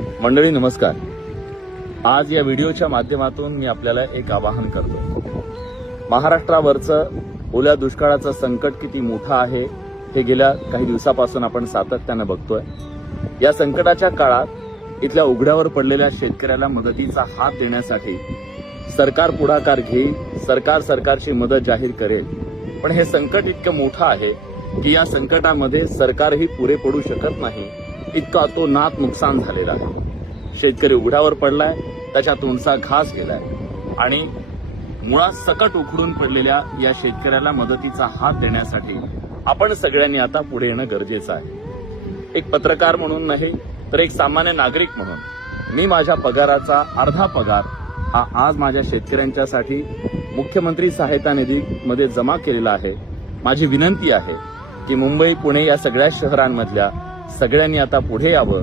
मंडळी नमस्कार। आज या व्हिडिओच्या माध्यमातून मी आपल्याला एक आवाहन करतो। महाराष्ट्रावरचं ओल्या दुष्काळाचं संकट किती मोठं आहे हे गेल्या काही दिवसापासून आपण सातत्याने बघतोय। या संकटाच्या काळात इथल्या उघड्यावर पडलेल्या शेतकऱ्याला मदतीचा हात देण्यासाठी सरकार पुढाकार घेईल, सरकारची मदत जाहीर करेल। पण हे संकट इतकं मोठं आहे की या संकटामध्ये सरकारही पुरे पडू शकत नाही, इतका तो नात नुकसान झालेला आहे। शेतकरी उघड्यावर पडलाय, त्याच्या तोंडचा घास गेलाय आणि मुळात सकट उखडून पडलेल्या या शेतकऱ्याला मदतीचा हात देण्यासाठी आपण सगळ्यांनी आता पुढे येणं गरजेचं आहे। एक पत्रकार म्हणून नाही तर एक सामान्य नागरिक म्हणून मी माझ्या पगाराचा अर्धा पगार हा आज माझ्या शेतकऱ्यांच्यासाठी मुख्यमंत्री सहायता निधीमध्ये जमा केलेला आहे। माझी विनंती आहे की मुंबई, पुणे या सगळ्या शहरांमधल्या सगळ्यांनी आता पुढे यावं